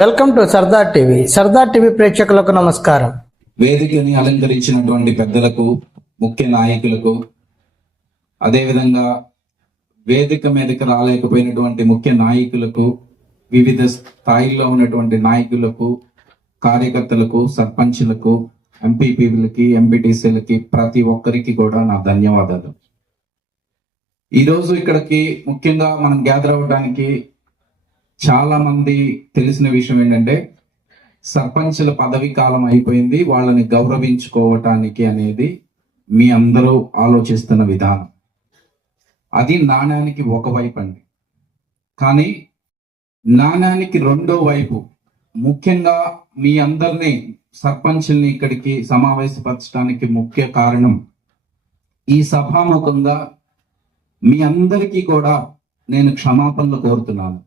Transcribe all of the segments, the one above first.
Welcome to Sardar TV. Sardar TV ప్రేక్షకులకు నమస్కారం. వేదికని అలంకరించినటువంటి పెద్దలకు, ముఖ్య నాయకులకు, అదేవిధంగా వేదిక మీదకి రాలేకపోయినటువంటి ముఖ్య నాయకులకు, వివిధ స్థాయిల్లో ఉన్నటువంటి నాయకులకు, కార్యకర్తలకు, సర్పంచ్లకు, ఎంపీపీలకి, ఎంపీటీసీలకి, ప్రతి ఒక్కరికి కూడా నా ధన్యవాదాలు. ఈరోజు ఇక్కడికి ముఖ్యంగా మనం గ్యాదర్ అవ్వడానికి చాలా మంది తెలిసిన విషయం ఏంటంటే, సర్పంచుల పదవి కాలం అయిపోయింది, వాళ్ళని గౌరవించుకోవటానికి అనేది మీ అందరూ ఆలోచిస్తున్న విధానం. అది నాణ్యానికి ఒకవైపు అండి. కానీ నాణ్యానికి రెండో వైపు, ముఖ్యంగా మీ అందరినీ సర్పంచుల్ని ఇక్కడికి సమావేశపరచడానికి ముఖ్య కారణం, ఈ సభాముఖంగా మీ అందరికీ కూడా నేను క్షమాపణలు కోరుతున్నాను.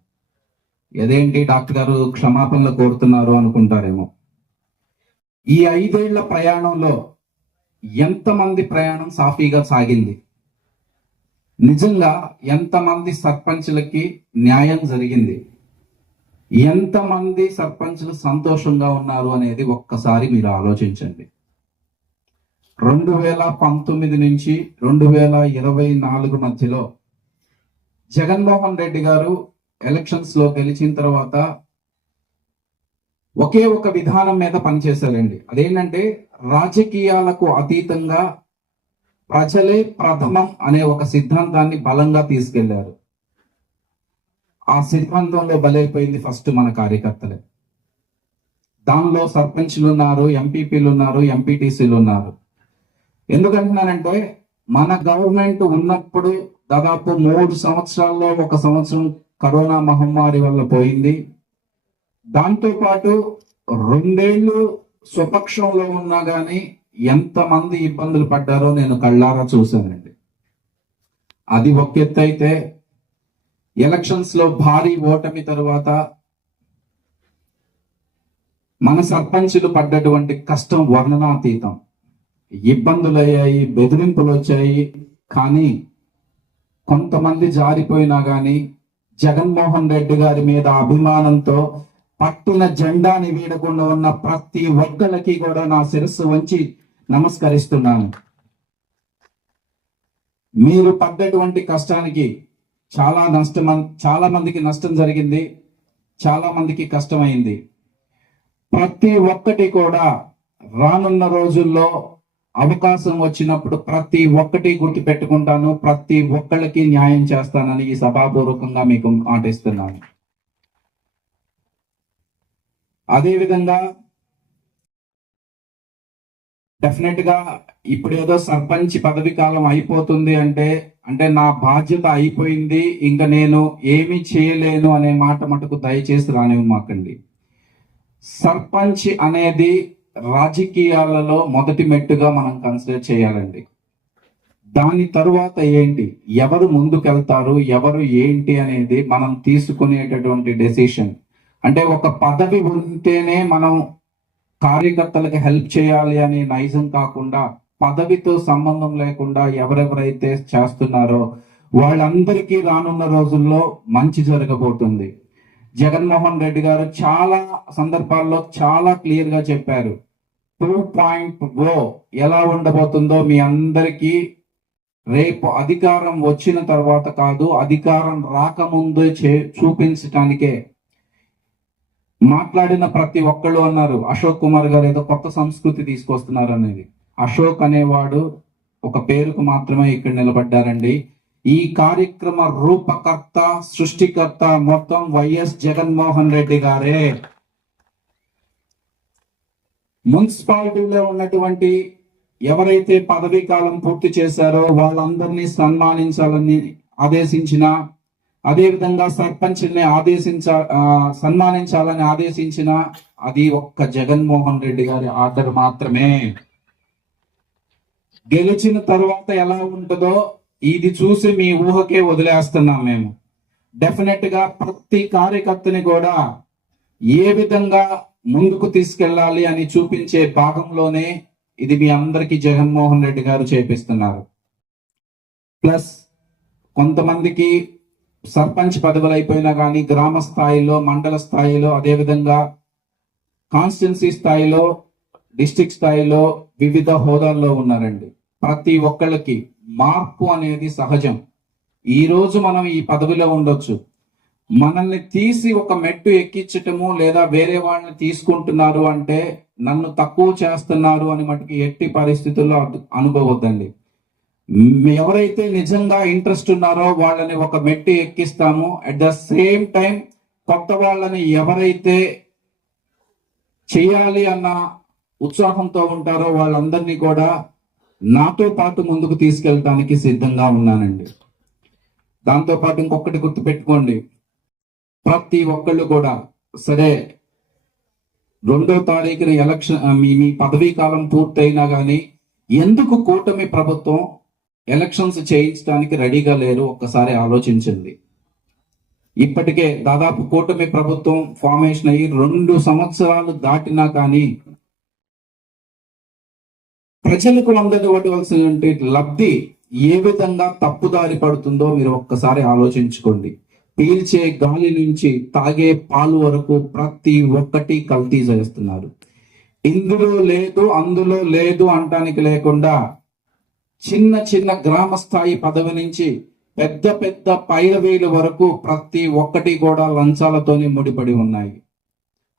ఏదేంటి డాక్టర్ గారు క్షమాపణలు కోరుతున్నారు అనుకుంటారేమో. ఈ 5 ఏళ్ల ప్రయాణంలో ఎంతమంది ప్రయాణం సాఫీగా సాగింది, నిజంగా ఎంతమంది సర్పంచులకి న్యాయం జరిగింది, ఎంతమంది సర్పంచులు సంతోషంగా ఉన్నారు అనేది ఒక్కసారి మీరు ఆలోచించండి. 2019 నుంచి 2024 మధ్యలో జగన్మోహన్ రెడ్డి గారు ఎలక్షన్స్ లో గెలిచిన తర్వాత ఒకే ఒక విధానం మీద పనిచేశారండి. అదేంటంటే, రాజకీయాలకు అతీతంగా ప్రజలే ప్రథమం అనే ఒక సిద్ధాంతాన్ని బలంగా తీసుకెళ్లారు. ఆ సిద్ధాంతంలో బలైపోయింది ఫస్ట్ మన కార్యకర్తలే. దానిలో సర్పంచ్లు ఉన్నారు, ఎంపీపీలు ఉన్నారు, ఎంపీటీసీలు ఉన్నారు. ఎందుకంటున్నానంటే, మన గవర్నమెంట్ ఉన్నప్పుడు దాదాపు 3 సంవత్సరాల్లో 1 సంవత్సరం కరోనా మహమ్మారి వల్ల పోయింది. దాంతో పాటు 2 ఏళ్ళు స్వపక్షంలో ఉన్నా గానీ ఎంతమంది ఇబ్బందులు పడ్డారో నేను కళ్ళారా చూశానండి. అది ఒక ఎత్తు అయితే, ఎలక్షన్స్ లో భారీ ఓటమి తరువాత మన సర్పంచులు పడ్డటువంటి కష్టం వర్ణనాతీతం. ఇబ్బందులు అయ్యాయి, బెదిరింపులు వచ్చాయి. కానీ కొంతమంది జారిపోయినా గానీ జగన్మోహన్ రెడ్డి గారి మీద అభిమానంతో పట్టిన జెండాని వీడకుండా ఉన్న ప్రతి ఒక్కరికి కూడా నా శిరస్సు వంచి నమస్కరిస్తున్నాను. మీరు పడ్డటువంటి కష్టానికి చాలా మందికి నష్టం జరిగింది, చాలా మందికి కష్టమైంది. ప్రతి ఒక్కటి కూడా రానున్న రోజుల్లో అవకాశం వచ్చినప్పుడు ప్రతి ఒక్కటి గుర్తు పెట్టుకుంటాను, ప్రతి ఒక్కళ్ళకి న్యాయం చేస్తానని ఈ సభాపూర్వకంగా మీకు మాటిస్తున్నాను. అదేవిధంగా డెఫినెట్ గా ఇప్పుడు ఏదో సర్పంచ్ పదవి కాలం అయిపోతుంది అంటే నా బాధ్యత అయిపోయింది, ఇంకా నేను ఏమీ చేయలేను అనే మాట మటుకు దయచేసి రానివ్వమాకండి. సర్పంచ్ అనేది రాజకీయాలలో మొదటి మెట్టుగా మనం కన్సిడర్ చేయాలండి. దాని తరువాత ఏంటి, ఎవరు ముందుకెళ్తారు, ఎవరు ఏంటి అనేది మనం తీసుకునేటటువంటి డెసిషన్. అంటే ఒక పదవి ఉంటేనే మనం కార్యకర్తలకు హెల్ప్ చేయాలి అనే నైజం కాకుండా, పదవితో సంబంధం లేకుండా ఎవరెవరైతే చేస్తున్నారో వాళ్ళందరికీ రానున్న రోజుల్లో మంచి జరగబోతుంది. జగన్మోహన్ రెడ్డి గారు చాలా సందర్భాల్లో చాలా క్లియర్ గా చెప్పారు. 2.0 ఎలా ఉండబోతుందో మీ అందరికీ రేపు అధికారం వచ్చిన తర్వాత కాదు, అధికారం రాకముందు చూపించటానికే మాట్లాడిన ప్రతి ఒక్కళ్ళు అన్నారు. అశోక్ కుమార్ గారు ఏదో కొత్త సంస్కృతి తీసుకొస్తున్నారు అనేది. అశోక్ అనేవాడు ఒక పేరుకు మాత్రమే ఇక్కడ నిలబడ్డారండి. ఈ కార్యక్రమ రూపకర్త, సృష్టికర్త మొత్తం వైఎస్ జగన్మోహన్ రెడ్డి గారే. మున్సిపాలిటీలో ఉన్నటువంటి ఎవరైతే పదవీ కాలం పూర్తి చేశారో వాళ్ళందరినీ సన్మానించాలని ఆదేశించిన, అదేవిధంగా సర్పంచ్ని సన్మానించాలని ఆదేశించిన, అది ఒక్క జగన్మోహన్ రెడ్డి గారి ఆర్డర్ మాత్రమే. గెలిచిన తరువాత ఎలా ఉంటుందో ఇది చూసి మీ ఊహకే వదిలేస్తున్నాం మేము. డెఫినెట్ గా ప్రతి కార్యకర్తని కూడా ఏ విధంగా ముందుకు తీసుకెళ్ళాలి అని చూపించే భాగంలోనే ఇది మీ అందరికీ జగన్మోహన్ రెడ్డి గారు చేపిస్తున్నారు. ప్లస్ కొంతమందికి సర్పంచ్ పదవులు అయిపోయినా కానీ గ్రామ స్థాయిలో, మండల స్థాయిలో, అదేవిధంగా కాన్స్టిట్యున్సీ స్థాయిలో, డిస్ట్రిక్ట్ స్థాయిలో వివిధ హోదాల్లో ఉన్నారండి. ప్రతి ఒక్కళ్ళకి మార్పు అనేది సహజం. ఈ రోజు మనం ఈ పదవిలో ఉండొచ్చు, మనల్ని తీసి ఒక మెట్టు ఎక్కించటము లేదా వేరే వాళ్ళని తీసుకుంటున్నారు అంటే నన్ను తక్కువ చేస్తున్నారు అని మటుకు ఎట్టి పరిస్థితుల్లో అనుకోవద్దండి. ఎవరైతే నిజంగా ఇంట్రెస్ట్ ఉన్నారో వాళ్ళని ఒక మెట్టు ఎక్కిస్తాము. అట్ ద సేమ్ టైం కొత్త వాళ్ళని ఎవరైతే చేయాలి అన్న ఉత్సాహంతో ఉంటారో వాళ్ళందరినీ కూడా నాతో పాటు ముందుకు తీసుకెళ్ళడానికి సిద్ధంగా ఉన్నానండి. దాంతో పాటు ఇంకొకటి గుర్తుపెట్టుకోండి, ప్రతి ఒక్కళ్ళు కూడా సరే 2వ తారీఖున ఎలక్షన్ మీ పదవీ కాలం పూర్తయినా కానీ ఎందుకు కూటమి ప్రభుత్వం ఎలక్షన్స్ చేయించడానికి రెడీగా లేరు ఒక్కసారి ఆలోచించండి. ఇప్పటికే దాదాపు కూటమి ప్రభుత్వం ఫార్మేషన్ అయ్యి 2 సంవత్సరాలు దాటినా కానీ ప్రజలకు అందవలసినటువంటి లబ్ధి ఏ విధంగా తప్పుదారి పడుతుందో మీరు ఒక్కసారి ఆలోచించుకోండి. పీల్చే గాలి నుంచి తాగే పాలు వరకు ప్రతి ఒక్కటి కల్తీ చేస్తున్నారు. ఇందులో లేదు అందులో లేదు అంటానికి లేకుండా చిన్న చిన్న గ్రామ స్థాయి పదవి నుంచి పెద్ద పెద్ద పైరవీల వరకు ప్రతి ఒక్కటి కూడా లంచాలతోనే ముడిపడి ఉన్నాయి.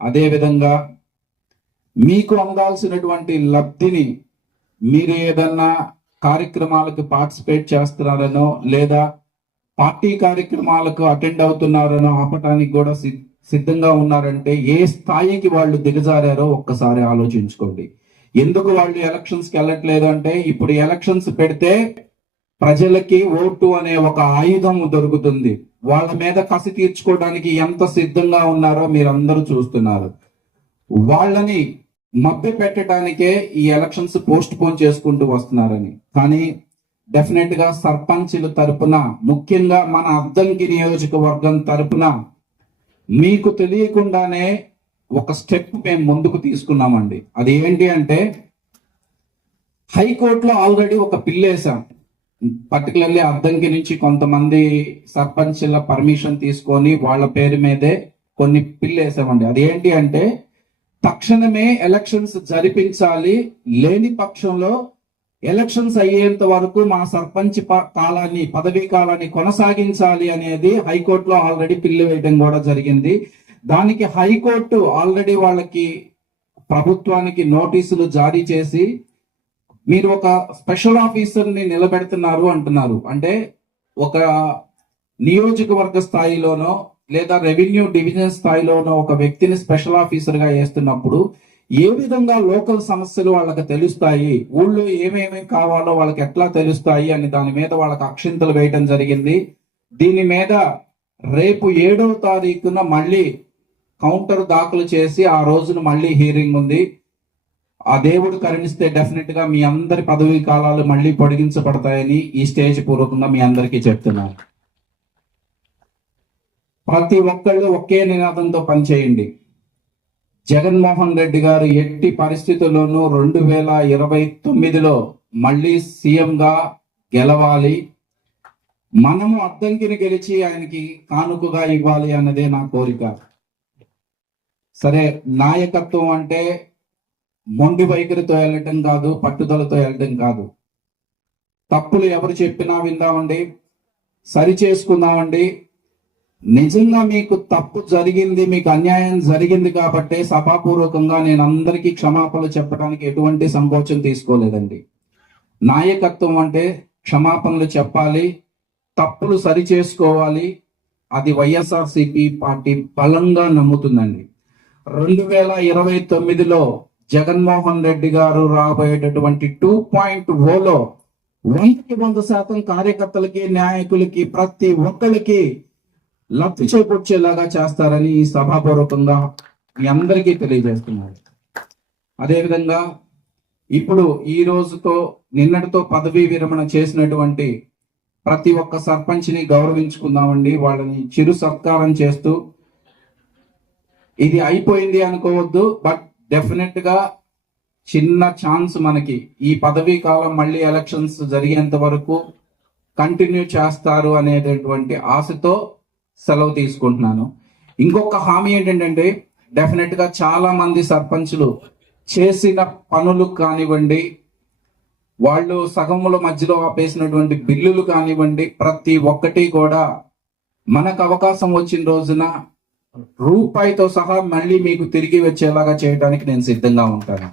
అదేవిధంగా మీకు అందాల్సినటువంటి లబ్ధిని మీరు ఏదన్నా కార్యక్రమాలకు పార్టిసిపేట్ చేస్తున్నారనో లేదా పార్టీ కార్యక్రమాలకు అటెండ్ అవుతున్నారనో ఆపటానికి కూడా సిద్ధంగా ఉన్నారంటే ఏ స్థాయికి వాళ్ళు దిగజారారో ఒక్కసారి ఆలోచించుకోండి. ఎందుకు వాళ్ళు ఎలక్షన్స్కి వెళ్ళట్లేదు అంటే ఇప్పుడు ఎలక్షన్స్ పెడితే ప్రజలకి ఓటు అనే ఒక ఆయుధం దొరుకుతుంది. వాళ్ళ మీద కసి తీర్చుకోవడానికి ఎంత సిద్ధంగా ఉన్నారో మీరందరూ చూస్తున్నారు. వాళ్ళని మభ్య పెట్టడానికే ఈ ఎలక్షన్స్ పోస్ట్ పోన్ చేసుకుంటూ వస్తున్నారని. కానీ డెఫినెట్ గా సర్పంచుల తరపున, ముఖ్యంగా మన అద్దంకి నియోజకవర్గం తరపున మీకు తెలియకుండానే ఒక స్టెప్ మేము ముందుకు తీసుకున్నామండి. అది ఏంటి అంటే హైకోర్టులో ఆల్రెడీ ఒక పిల్ వేసాం. పర్టికులర్లీ అద్దంకి నుంచి కొంతమంది సర్పంచ్ల పర్మిషన్ తీసుకొని వాళ్ళ పేరు మీదే కొన్ని పిల్ వేసామండి. అది ఏంటి అంటే తక్షణమే ఎలక్షన్స్ జరిపించాలి, లేని పక్షంలో ఎలక్షన్స్ అయ్యేంత వరకు మా సర్పంచ్ పదవీ కాలాన్ని కొనసాగించాలి అనేది హైకోర్టులో ఆల్రెడీ పిల్లు వేయడం కూడా జరిగింది. దానికి హైకోర్టు ఆల్రెడీ వాళ్ళకి ప్రభుత్వానికి నోటీసులు జారీ చేసి మీరు ఒక స్పెషల్ ఆఫీసర్ని నిలబెడుతున్నారు అంటున్నారు. అంటే ఒక నియోజకవర్గ స్థాయిలోనో లేదా రెవెన్యూ డివిజన్ స్థాయిలోనో ఒక వ్యక్తిని స్పెషల్ ఆఫీసర్ గా వేస్తున్నప్పుడు ఏ విధంగా లోకల్ సమస్యలు వాళ్ళకి తెలుస్తాయి, ఊళ్ళో ఏమేమి కావాలో వాళ్ళకి ఎట్లా తెలుస్తాయి అని దాని మీద వాళ్ళకి అక్షింతలు వేయటం జరిగింది. దీని మీద రేపు 7వ తారీఖున మళ్ళీ కౌంటర్ దాఖలు చేసి ఆ రోజున మళ్ళీ హీరింగ్ ఉంది. ఆ దేవుడు కరుణిస్తే డెఫినెట్ గా మీ అందరి పదవీ కాలాలు మళ్ళీ పొడిగించబడతాయని ఈ స్టేజ్ పూర్వకంగా మీ అందరికీ చెప్తున్నాను. ప్రతి ఒక్కళ్ళు ఒకే నినాదంతో పనిచేయండి. జగన్మోహన్ రెడ్డి గారు ఎట్టి పరిస్థితుల్లోనూ 2029లో మళ్ళీ సీఎంగా గెలవాలి. మనము అద్దంకిని గెలిచి ఆయనకి కానుకగా ఇవ్వాలి అన్నదే నా కోరిక. సరే, నాయకత్వం అంటే మొండి వైఖరితో వెళ్ళటం కాదు, పట్టుదలతో వెళ్ళటం కాదు. తప్పులు ఎవరు చెప్పినా విందామండి, సరి చేసుకుందామండి. నిజంగా మీకు తప్పు జరిగింది, మీకు అన్యాయం జరిగింది కాబట్టి సభాపూర్వకంగా నేను అందరికీ క్షమాపణలు చెప్పడానికి ఎటువంటి సంకోచం తీసుకోలేదండి. నాయకత్వం అంటే క్షమాపణలు చెప్పాలి, తప్పులు సరి చేసుకోవాలి. అది వైఎస్ఆర్సీపీ పార్టీ బలంగా నమ్ముతుందండి. 2029లో జగన్మోహన్ రెడ్డి గారు రాబోయేటటువంటి 2.0లో 100% కార్యకర్తలకి, నాయకులకి, ప్రతి ఒక్కరికి లబ్ధి చేకూర్చేలాగా చేస్తారని ఈ సభాపూర్వకంగా మీ అందరికీ తెలియజేస్తున్నారు. అదేవిధంగా ఇప్పుడు ఈ రోజుతో నిన్నటితో పదవీ విరమణ చేసినటువంటి ప్రతి ఒక్క సర్పంచ్ని గౌరవించుకుందామండి. వాళ్ళని చిరు సత్కారం చేస్తూ, ఇది అయిపోయింది అనుకోవద్దు, బట్ డెఫినెట్ గా చిన్న ఛాన్స్ మనకి ఈ పదవీ కాలం మళ్ళీ ఎలక్షన్స్ జరిగేంత వరకు కంటిన్యూ చేస్తారు అనేటటువంటి ఆశతో సెలవు తీసుకుంటున్నాను. ఇంకొక హామీ ఏంటంటే డెఫినెట్ గా చాలా మంది సర్పంచులు చేసిన పనులు కానివ్వండి, వాళ్ళు సగముల మధ్యలో ఆపేసినటువంటి బిల్లులు కానివ్వండి, ప్రతి ఒక్కటి కూడా మనకు అవకాశం వచ్చిన రోజున రూపాయితో సహా మళ్ళీ మీకు తిరిగి వచ్చేలాగా చేయడానికి నేను సిద్ధంగా ఉంటాను.